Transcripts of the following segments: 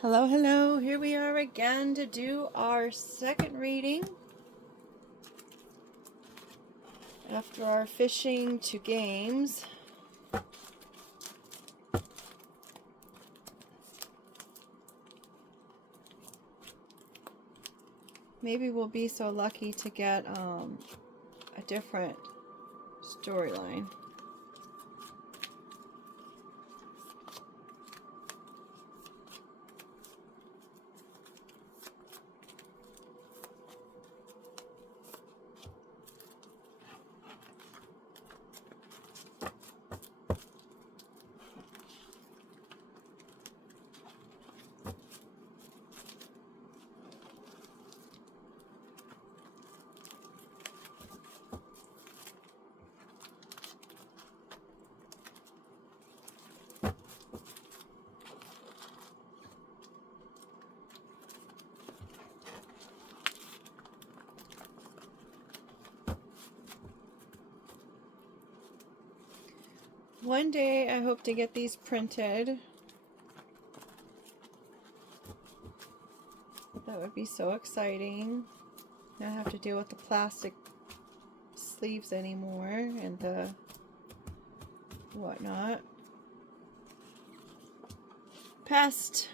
Hello, hello. Here we are again to do our second reading after our fishing to games. Maybe we'll be so lucky to get a different storyline. One day I hope to get these printed. That would be so exciting. Not have to deal with the plastic sleeves anymore and the whatnot. Pest.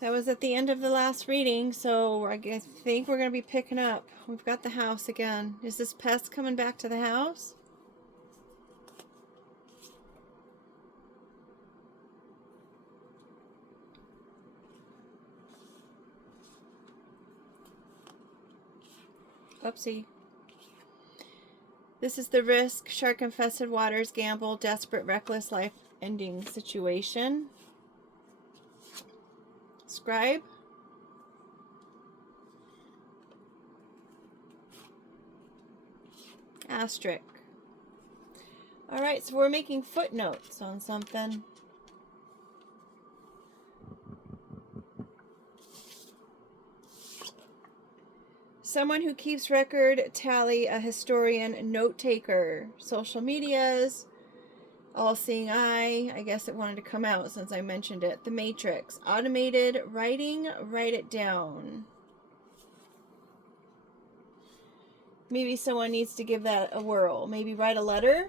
That was at the end of the last reading, so I think we're going to be picking up. We've got the house again. Is this Pest coming back to the house? Oopsie. This is the risk, shark-infested waters, gamble, desperate, reckless, life-ending situation. Scribe. Asterisk. Alright, so we're making footnotes on something. Someone who keeps record, tally, a historian, note taker, social medias, all-seeing eye. I guess it wanted to come out since I mentioned it. The Matrix, automated writing, write it down. Maybe someone needs to give that a whirl. Maybe write a letter.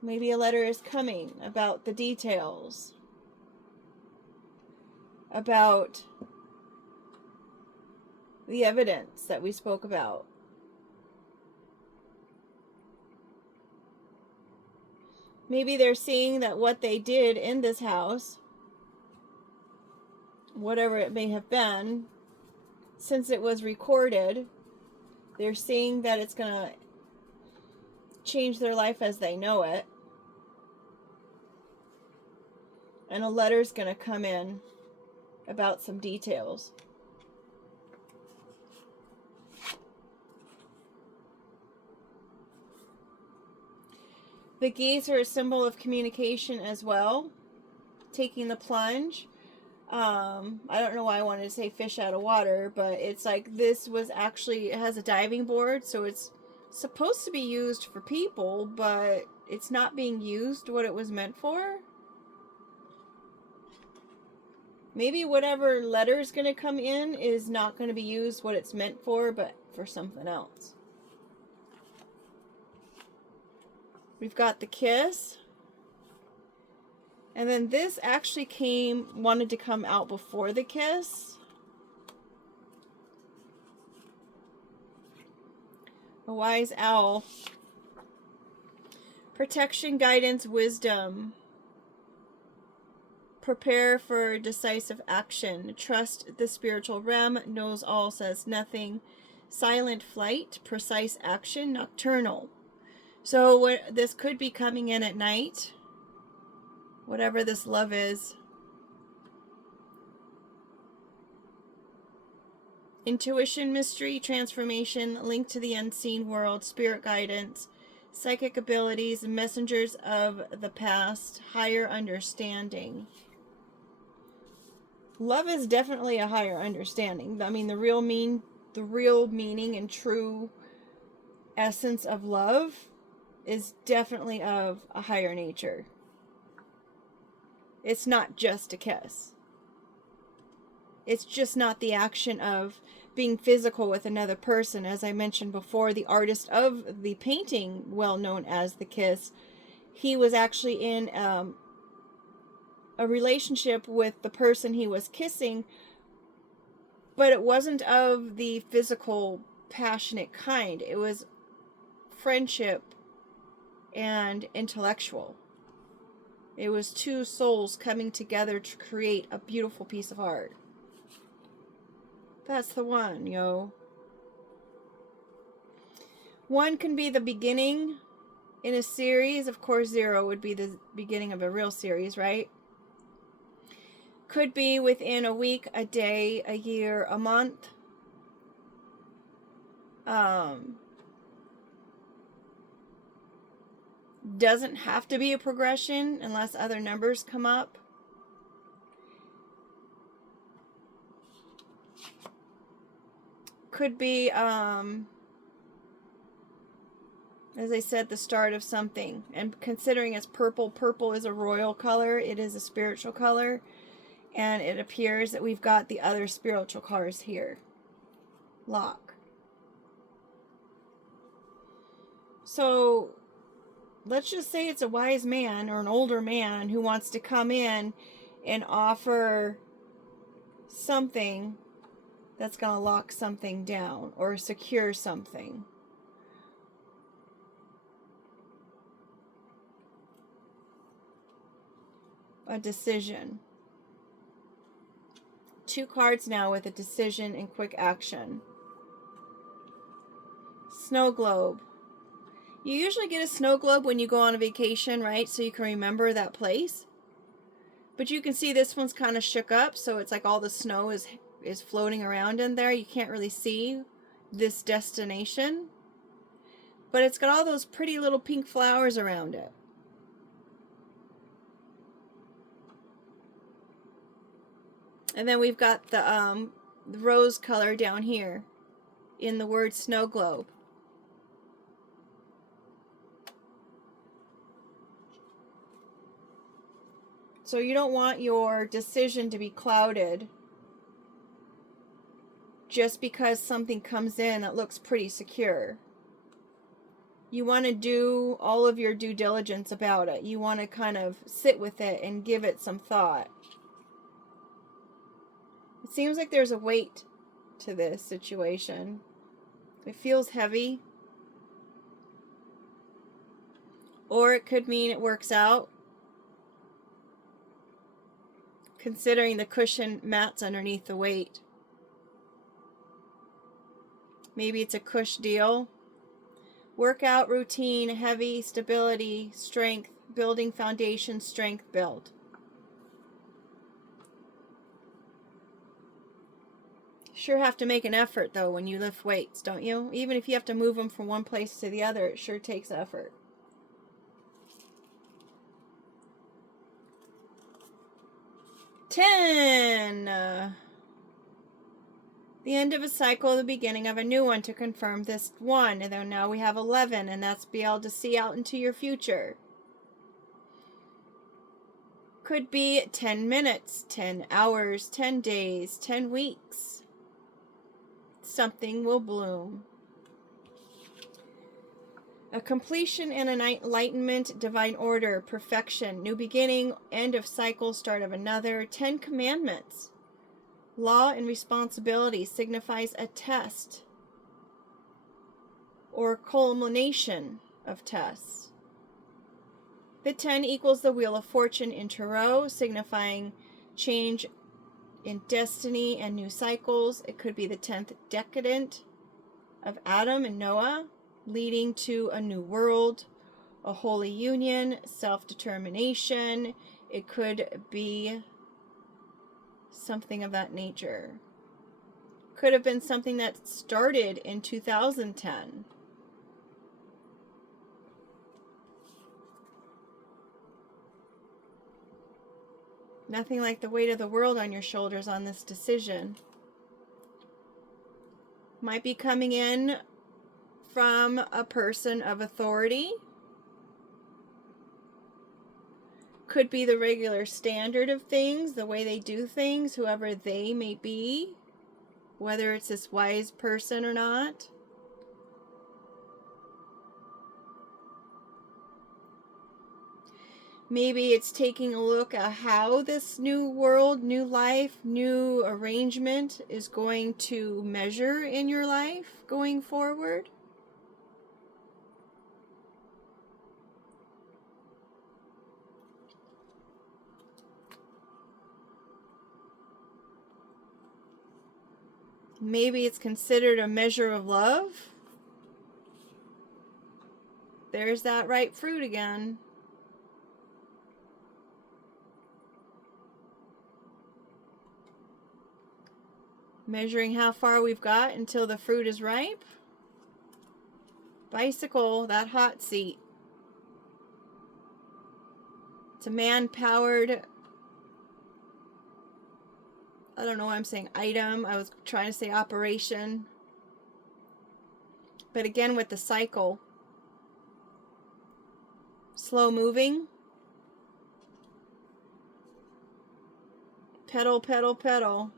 Maybe a letter is coming about the details. About the evidence that we spoke about. Maybe they're seeing that what they did in this house, whatever it may have been, since it was recorded, they're seeing that it's going to change their life as they know it. And a letter's going to come in about some details. The geese are a symbol of communication as well. Taking the plunge. I don't know why I wanted to say fish out of water, but it's like this was actually, it has a diving board, so it's supposed to be used for people, but it's not being used what it was meant for. Maybe whatever letter is going to come in is not going to be used what it's meant for, but for something else. We've got the kiss. And then this actually wanted to come out before the kiss. A wise owl. Protection, guidance, wisdom. Prepare for decisive action. Trust the spiritual realm. Knows all, says nothing. Silent flight. Precise action. Nocturnal. So this could be coming in at night. Whatever this love is. Intuition, mystery, transformation, link to the unseen world, spirit guidance, psychic abilities, messengers of the past, higher understanding. Love is definitely a higher understanding. I mean, the real meaning and true essence of love is definitely of a higher nature. It's not just a kiss. It's just not the action of being physical with another person. As I mentioned before, the artist of the painting, well known as The Kiss, he was actually in a relationship with the person he was kissing, but it wasn't of the physical, passionate kind. It was friendship and intellectual. It was two souls coming together to create a beautiful piece of art. That's the one, yo. One can be the beginning in a series. Of course, 0 would be the beginning of a real series, right? Could be within a week, a day, a year, a month. Doesn't have to be a progression unless other numbers come up. Could be, as I said, the start of something. And considering it's purple, purple is a royal color. It is a spiritual color. And it appears that we've got the other spiritual colors here. Lock. So let's just say it's a wise man or an older man who wants to come in and offer something that's going to lock something down or secure something. A decision. 2 cards now with a decision and quick action. Snow globe. You usually get a snow globe when you go on a vacation, right? So you can remember that place. But you can see this one's kind of shook up, so it's like all the snow is floating around in there. You can't really see this destination. But it's got all those pretty little pink flowers around it. And then we've got the rose color down here in the word snow globe. So you don't want your decision to be clouded just because something comes in that looks pretty secure. You want to do all of your due diligence about it. You want to kind of sit with it and give it some thought. It seems like there's a weight to this situation. It feels heavy. Or it could mean it works out, considering the cushion mats underneath the weight. Maybe it's a cush deal. Workout routine, heavy, stability, strength, building foundation, strength build. Sure have to make an effort though when you lift weights, don't you? Even if you have to move them from one place to the other, it sure takes effort. Ten. The end of a cycle, the beginning of a new one to confirm this one. And then now we have 11, and that's be able to see out into your future. Could be 10 minutes, 10 hours, 10 days, 10 weeks. Something will bloom. A completion and an enlightenment, divine order, perfection, new beginning, end of cycle, start of another. 10 commandments. Law and responsibility signifies a test or culmination of tests. The 10 equals the wheel of fortune in Tarot, signifying change in destiny and new cycles. It could be the 10th decadent of Adam and Noah, leading to a new world, a holy union, self-determination. It could be something of that nature. Could have been something that started in 2010. Nothing like the weight of the world on your shoulders on this decision. Might be coming in from a person of authority. Could be the regular standard of things, the way they do things, whoever they may be, whether it's this wise person or not. Maybe it's taking a look at how this new world, new life, new arrangement is going to measure in your life going forward. Maybe it's considered a measure of love. There's that ripe fruit again. Measuring how far we've got until the fruit is ripe. Bicycle, that hot seat. It's a man-powered, I don't know why I'm saying item. I was trying to say operation. But again with the cycle. Slow moving. Pedal, pedal, pedal.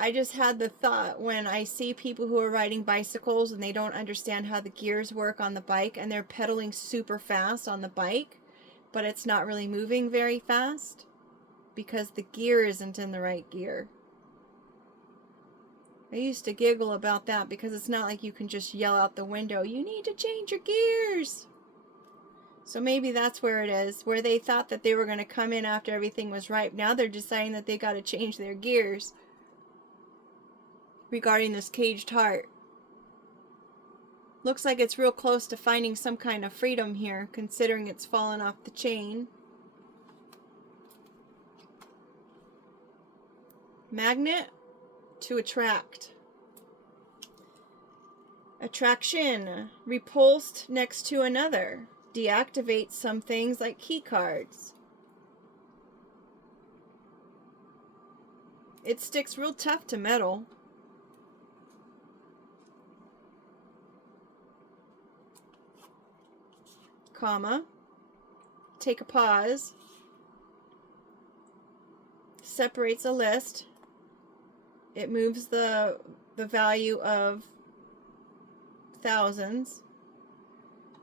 I just had the thought when I see people who are riding bicycles and they don't understand how the gears work on the bike and they're pedaling super fast on the bike, but it's not really moving very fast because the gear isn't in the right gear. I used to giggle about that because it's not like you can just yell out the window, you need to change your gears. So maybe that's where it is, where they thought that they were going to come in after everything was ripe. Now they're deciding that they got to change their gears regarding this caged heart. Looks like it's real close to finding some kind of freedom here, considering it's fallen off the chain. Magnet to attract. Attraction. Repulsed next to another. Deactivates some things like key cards. It sticks real tough to metal. Comma. Take a pause. Separates a list. It moves the value of thousands.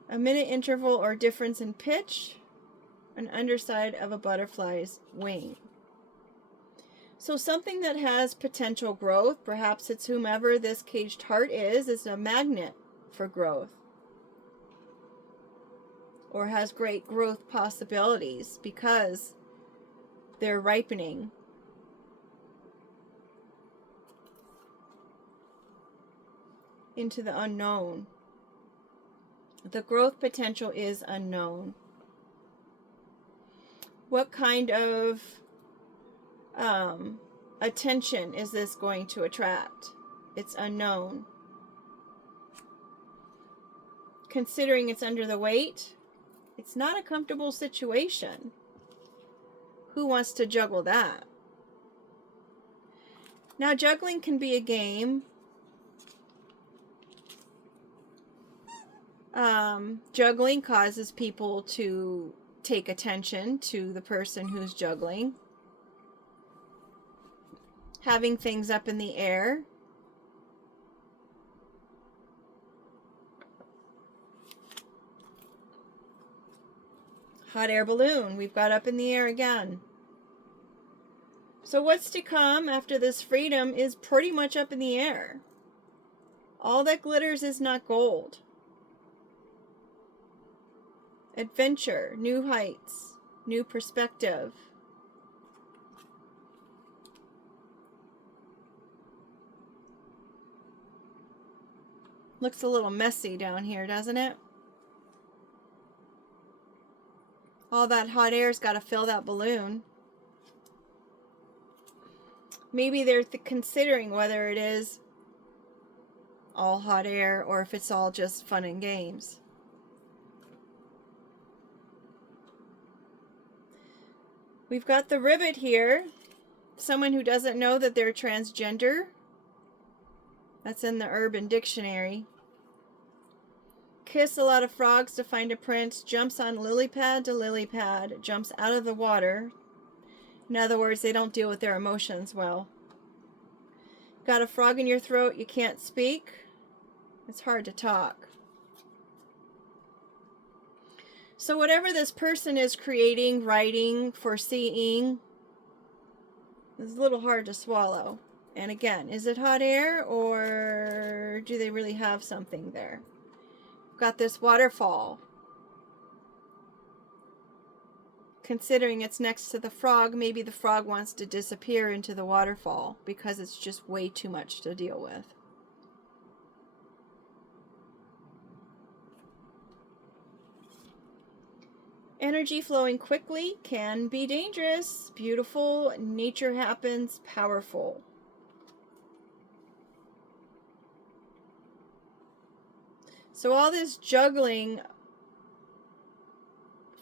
A minute interval or difference in pitch. An underside of a butterfly's wing. So something that has potential growth, perhaps it's whomever this caged heart is a magnet for growth. Or has great growth possibilities because they're ripening. Into the unknown. The growth potential is unknown. What kind of attention is this going to attract? It's unknown. Considering it's under the weight, it's not a comfortable situation. Who wants to juggle that? Now, juggling can be a game. Juggling causes people to take attention to the person who's juggling. Having things up in the air. Hot air balloon, we've got up in the air again. So what's to come after this freedom is pretty much up in the air. All that glitters is not gold. Adventure, new heights, new perspective. Looks a little messy down here, doesn't it? All that hot air's got to fill that balloon. Maybe they're considering whether it is all hot air or if it's all just fun and games. We've got the ribbit here. Someone who doesn't know that they're transgender. That's in the Urban Dictionary. kiss a lot of frogs to find a prince, jumps on lily pad to lily pad, jumps out of the water. In other words, they don't deal with their emotions well. Got a frog in your throat, you can't speak. It's hard to talk. So whatever this person is creating, writing, foreseeing, is a little hard to swallow. And again, is it hot air or do they really have something there? Got this waterfall. Considering it's next to the frog, maybe the frog wants to disappear into the waterfall because it's just way too much to deal with. Energy flowing quickly can be dangerous. Beautiful. Nature happens. Powerful. So all this juggling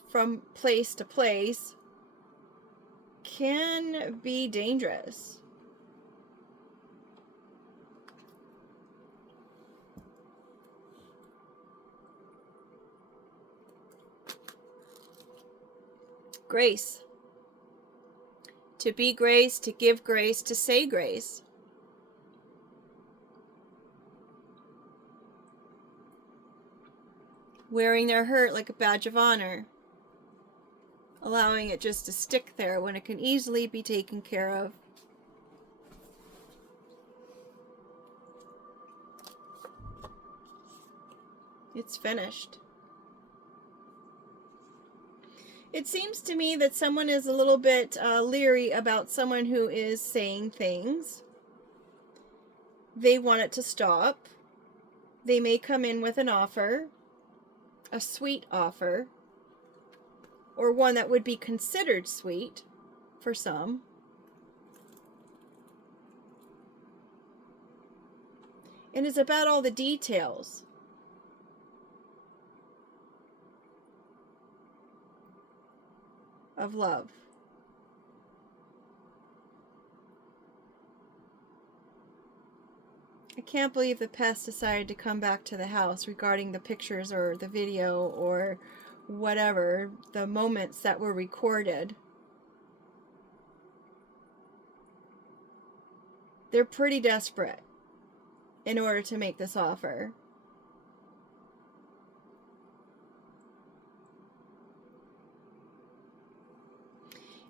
from place to place can be dangerous. Grace. To be grace, to give grace, to say grace. Wearing their hurt like a badge of honor. Allowing it just to stick there when it can easily be taken care of. It's finished. It seems to me that someone is a little bit leery about someone who is saying things. They want it to stop. They may come in with an offer, a sweet offer, or one that would be considered sweet for some. And it's about all the details. Of love. I can't believe the pest decided to come back to the house regarding the pictures or the video or whatever, the moments that were recorded. They're pretty desperate in order to make this offer.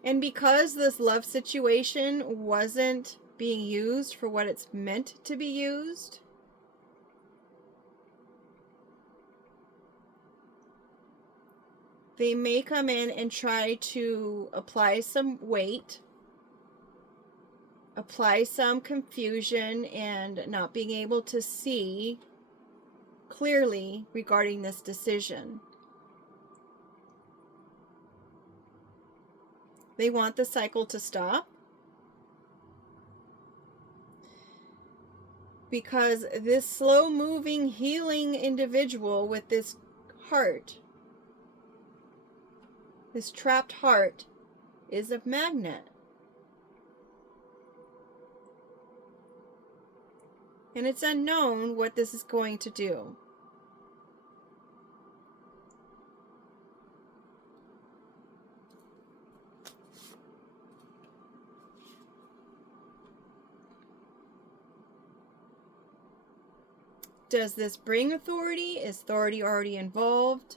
And because this love situation wasn't being used for what it's meant to be used, they may come in and try to apply some weight, apply some confusion, and not being able to see clearly regarding this decision. They want the cycle to stop because this slow-moving, healing individual with this heart, this trapped heart, is a magnet. And it's unknown what this is going to do. Does this bring authority? Is authority already involved?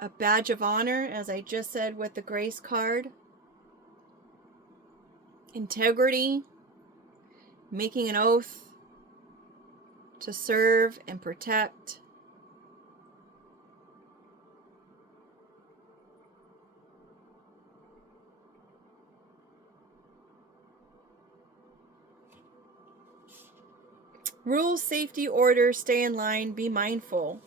A badge of honor, as I just said with the grace card. Integrity. Making an oath to serve and protect. Rules, safety, order, stay in line, be mindful.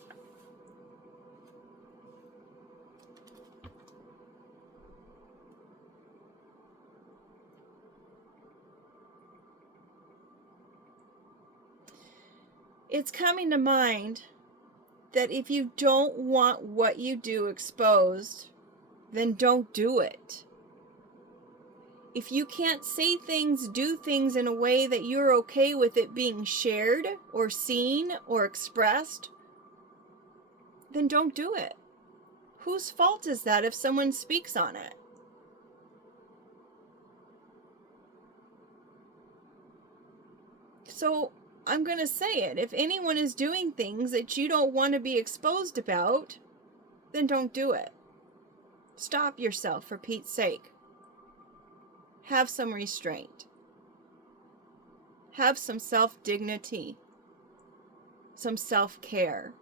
It's coming to mind that if you don't want what you do exposed, then don't do it. If you can't say things, do things in a way that you're okay with it being shared or seen or expressed then don't do it. Whose fault is that if someone speaks on it? So I'm going to say it. If anyone is doing things that you don't want to be exposed about, then don't do it. Stop yourself, for Pete's sake. Have some restraint. Have some self-dignity. Some self-care.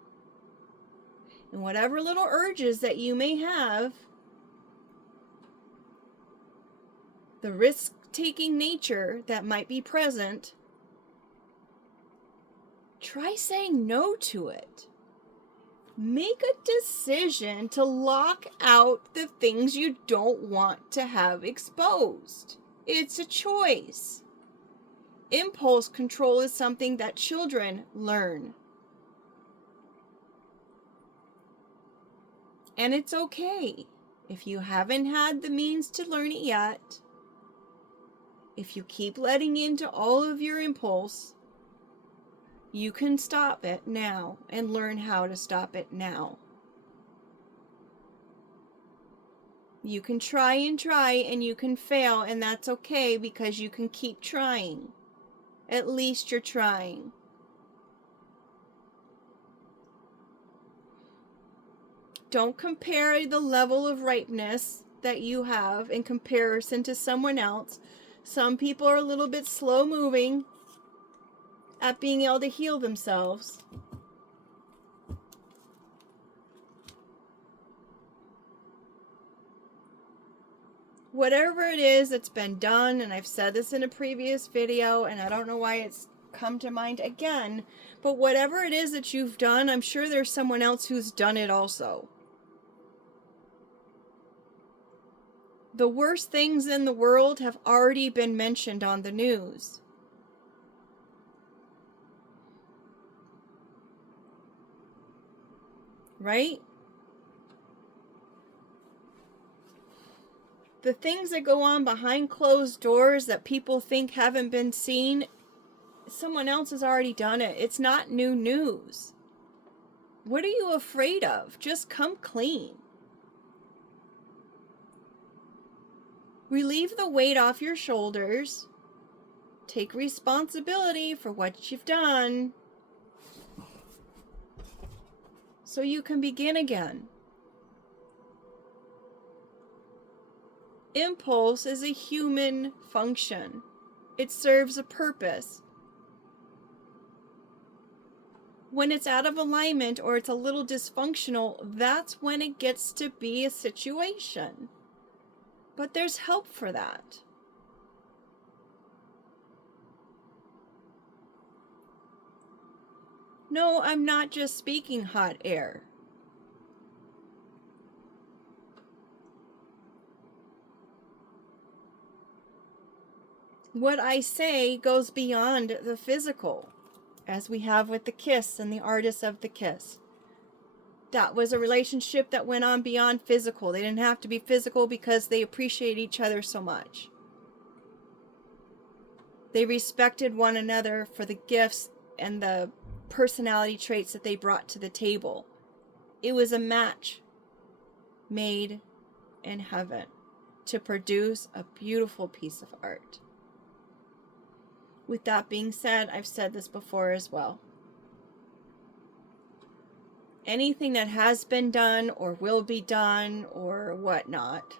And whatever little urges that you may have, the risk-taking nature that might be present, try saying no to it. Make a decision to lock out the things you don't want to have exposed. It's a choice. Impulse control is something that children learn. And it's okay. If you haven't had the means to learn it yet, if you keep letting into all of your impulse, you can stop it now and learn how to stop it now. You can try and you can fail, and that's okay because you can keep trying. At least you're trying. Don't compare the level of ripeness that you have in comparison to someone else. Some people are a little bit slow moving at being able to heal themselves. Whatever it is that's been done, and I've said this in a previous video, and I don't know why it's come to mind again, but whatever it is that you've done, I'm sure there's someone else who's done it also. The worst things in the world have already been mentioned on the news. Right? The things that go on behind closed doors that people think haven't been seen, someone else has already done it. It's not new news. What are you afraid of? Just come clean. Relieve the weight off your shoulders. Take responsibility for what you've done, so you can begin again. Impulse is a human function. It serves a purpose. When it's out of alignment or it's a little dysfunctional, that's when it gets to be a situation. But there's help for that. No, I'm not just speaking hot air. What I say goes beyond the physical, as we have with the kiss and the artist of the kiss. That was a relationship that went on beyond physical. They didn't have to be physical because they appreciate each other so much. They respected one another for the gifts and the personality traits that they brought to the table. It was a match made in heaven to produce a beautiful piece of art. With that being said, I've said this before as well. Anything that has been done or will be done or whatnot,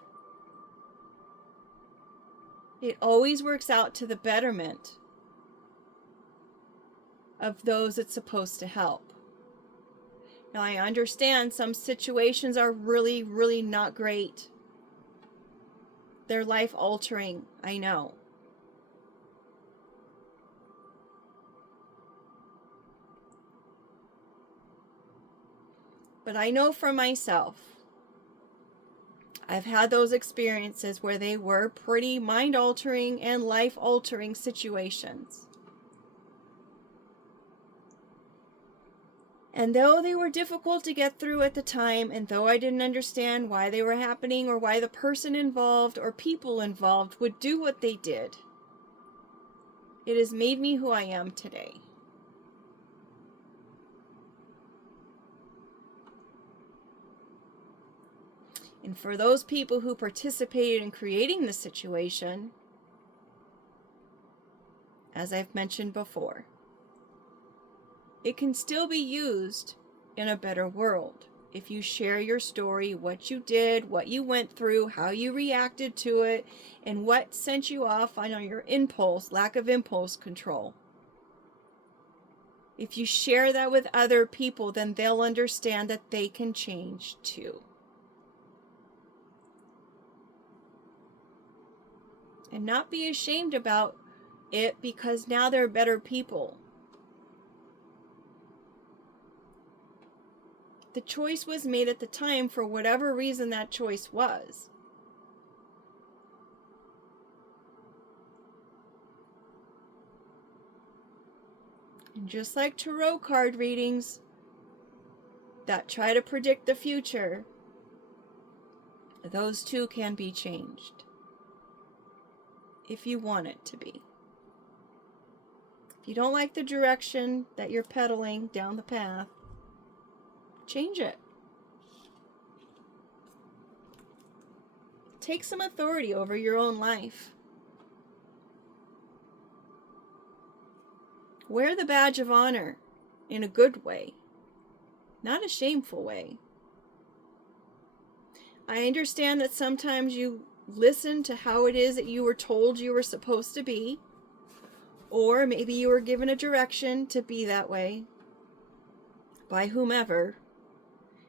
it always works out to the betterment of those it's supposed to help. Now, I understand some situations are really, really not great. They're life-altering, I know. But I know for myself, I've had those experiences where they were pretty mind-altering and life-altering situations. And though they were difficult to get through at the time, and though I didn't understand why they were happening or why the person involved or people involved would do what they did, it has made me who I am today. And for those people who participated in creating the situation, as I've mentioned before, it can still be used in a better world. If you share your story, what you did, what you went through, how you reacted to it, and what sent you off on your impulse, lack of impulse control. If you share that with other people, then they'll understand that they can change too. And not be ashamed about it, because now they're better people. The choice was made at the time for whatever reason that choice was. And just like tarot card readings that try to predict the future, those too can be changed if you want it to be. If you don't like the direction that you're pedaling down the path, change it. Take some authority over your own life. Wear the badge of honor in a good way, not a shameful way. I understand that sometimes you listen to how it is that you were told you were supposed to be, or maybe you were given a direction to be that way by whomever,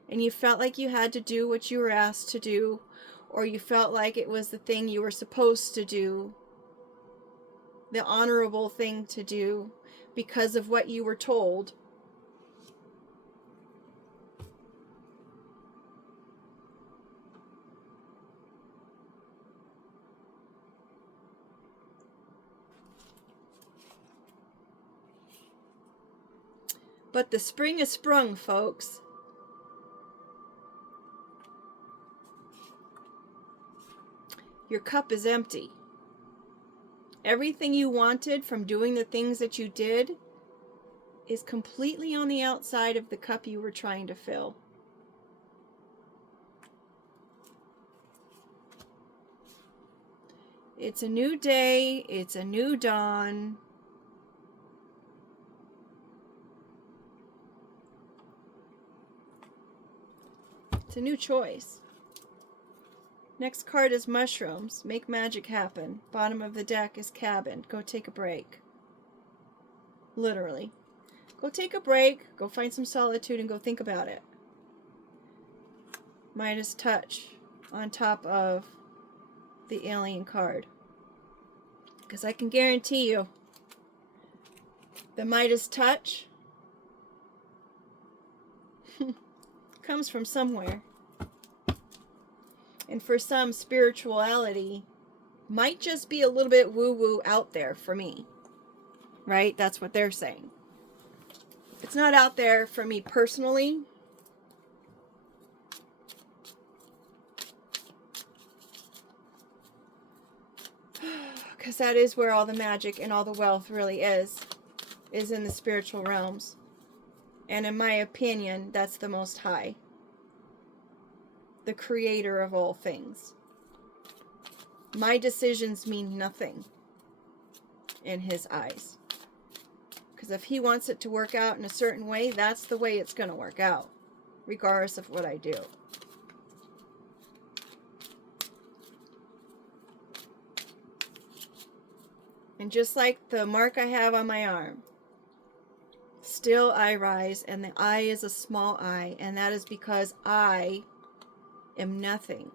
and you felt like you had to do what you were asked to do, or you felt like it was the thing you were supposed to do, the honorable thing to do because of what you were told. But the spring is sprung, folks. Your cup is empty. Everything you wanted from doing the things that you did is completely on the outside of the cup you were trying to fill. It's a new day. It's a new dawn. It's a new choice. Next card is mushrooms. Make magic happen. Bottom of the deck is cabin. Go take a break. Literally. Go take a break. Go find some solitude and go think about it. Midas touch on top of the alien card. Because I can guarantee you, the Midas touch comes from somewhere. And for some, spirituality might just be a little bit woo-woo out there for me. Right? That's what they're saying. It's not out there for me personally. Because that is where all the magic and all the wealth really is in the spiritual realms. And in my opinion, that's the Most High. The creator of all things. My decisions mean nothing in his eyes. Because if he wants it to work out in a certain way, that's the way it's going to work out, regardless of what I do. And just like the mark I have on my arm, still I rise, and the I is a small I, and that is because I am nothing.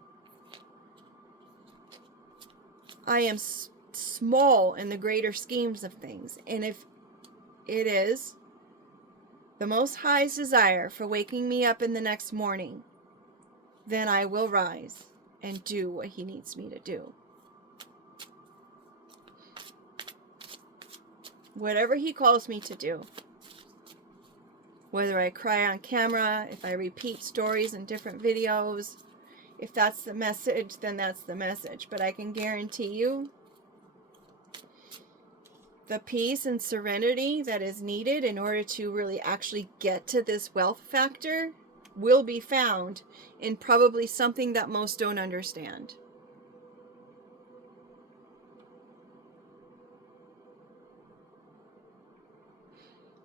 I am small in the greater schemes of things. And if it is the Most High's desire for waking me up in the next morning, then I will rise and do what he needs me to do. Whatever he calls me to do. Whether I cry on camera, if I repeat stories in different videos, if that's the message, then that's the message. But I can guarantee you the peace and serenity that is needed in order to really actually get to this wealth factor will be found in probably something that most don't understand.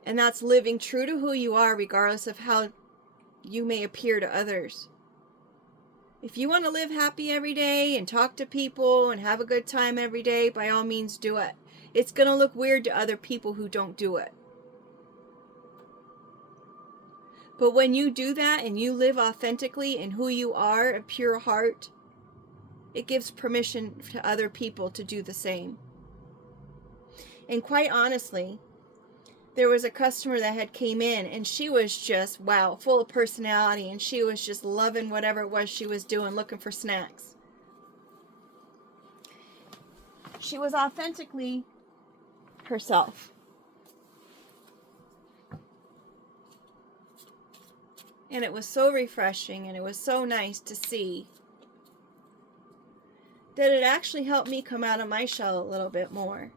And that's living true to who you are, regardless of how you may appear to others. If you want to live happy every day and talk to people and have a good time every day, by all means do it. It's going to look weird to other people who don't do it. But when you do that and you live authentically in who you are, a pure heart, it gives permission to other people to do the same. And quite honestly, there was a customer that had came in and she was just, wow, full of personality, and she was just loving whatever it was she was doing, looking for snacks. She was authentically herself. And it was so refreshing, and it was so nice to see that it actually helped me come out of my shell a little bit more.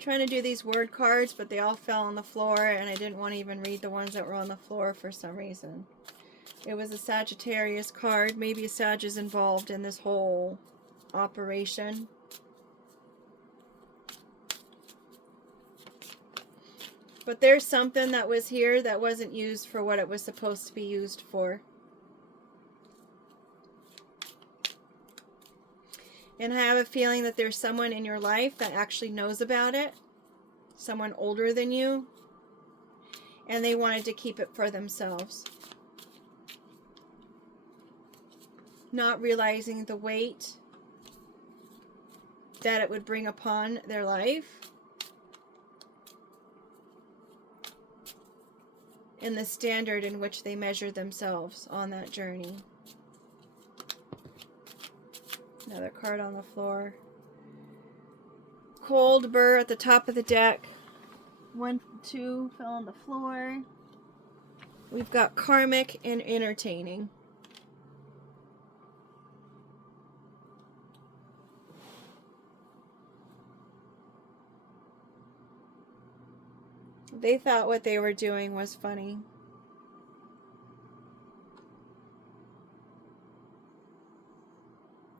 Trying to do these word cards, but they all fell on the floor, and I didn't want to even read the ones that were on the floor for some reason. It was a Sagittarius card. Maybe a Sag is involved in this whole operation. But there's something that was here that wasn't used for what it was supposed to be used for. And I have a feeling that there's someone in your life that actually knows about it. Someone older than you. And they wanted to keep it for themselves. Not realizing the weight that it would bring upon their life. And the standard in which they measure themselves on that journey. Another card on the floor. Cold burr at the top of the deck. 1, 2 fell on the floor. We've got karmic and entertaining. They thought what they were doing was funny.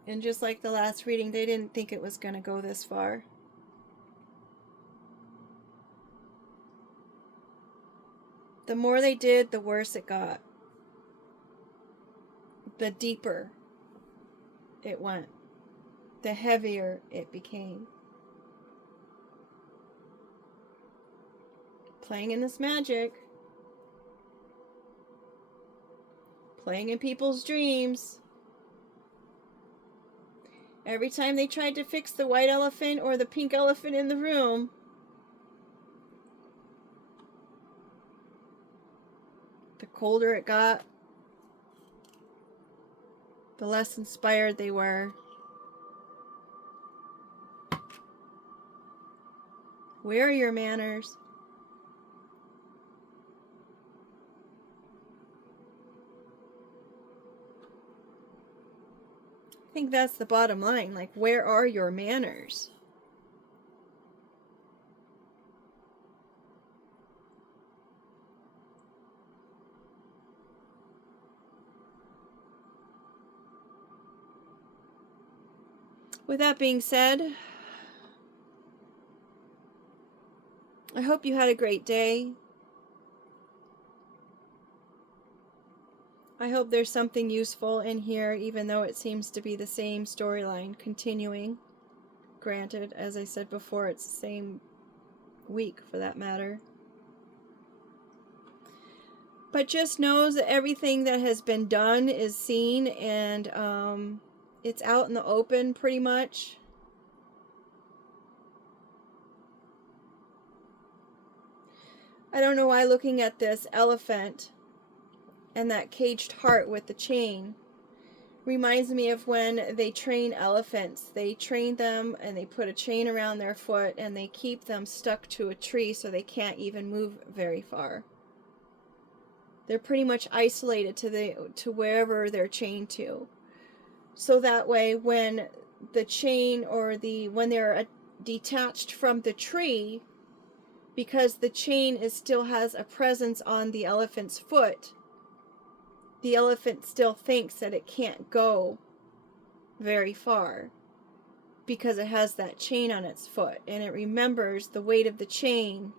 And just like the last reading, they didn't think it was going to go this far. The more they did, the worse it got. The deeper it went. The heavier it became. Playing in this magic. Playing in people's dreams. Every time they tried to fix the white elephant or the pink elephant in the room, the colder it got, the less inspired they were. Where are your manners? I think that's the bottom line. Like, where are your manners? With that being said, I hope you had a great day. I hope there's something useful in here, even though it seems to be the same storyline continuing. Granted, as I said before, it's the same week for that matter. But just knows that everything that has been done is seen, and it's out in the open pretty much. I don't know why looking at this elephant and that caged heart with the chain Reminds me of when they train elephants. They train them and they put a chain around their foot and they keep them stuck to a tree so they can't even move very far. They're pretty much isolated to wherever they're chained to. So that way when the chain or when they're detached from the tree, because the chain still has a presence on the elephant's foot, the elephant still thinks that it can't go very far because it has that chain on its foot, and it remembers the weight of the chain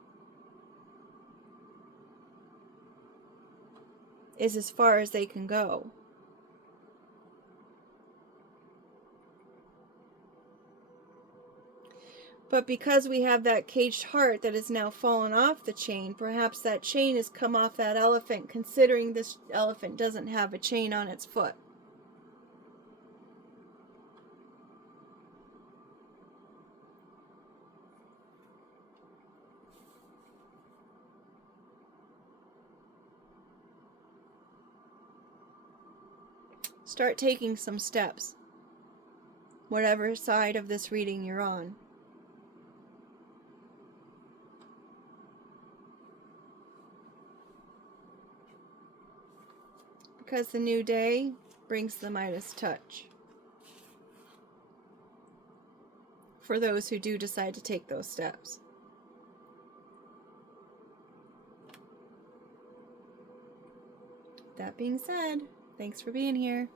is as far as they can go. But because we have that caged heart that has now fallen off the chain, perhaps that chain has come off that elephant, considering this elephant doesn't have a chain on its foot. Start taking some steps, whatever side of this reading you're on. Because the new day brings the Midas touch. For those who do decide to take those steps. That being said, thanks for being here.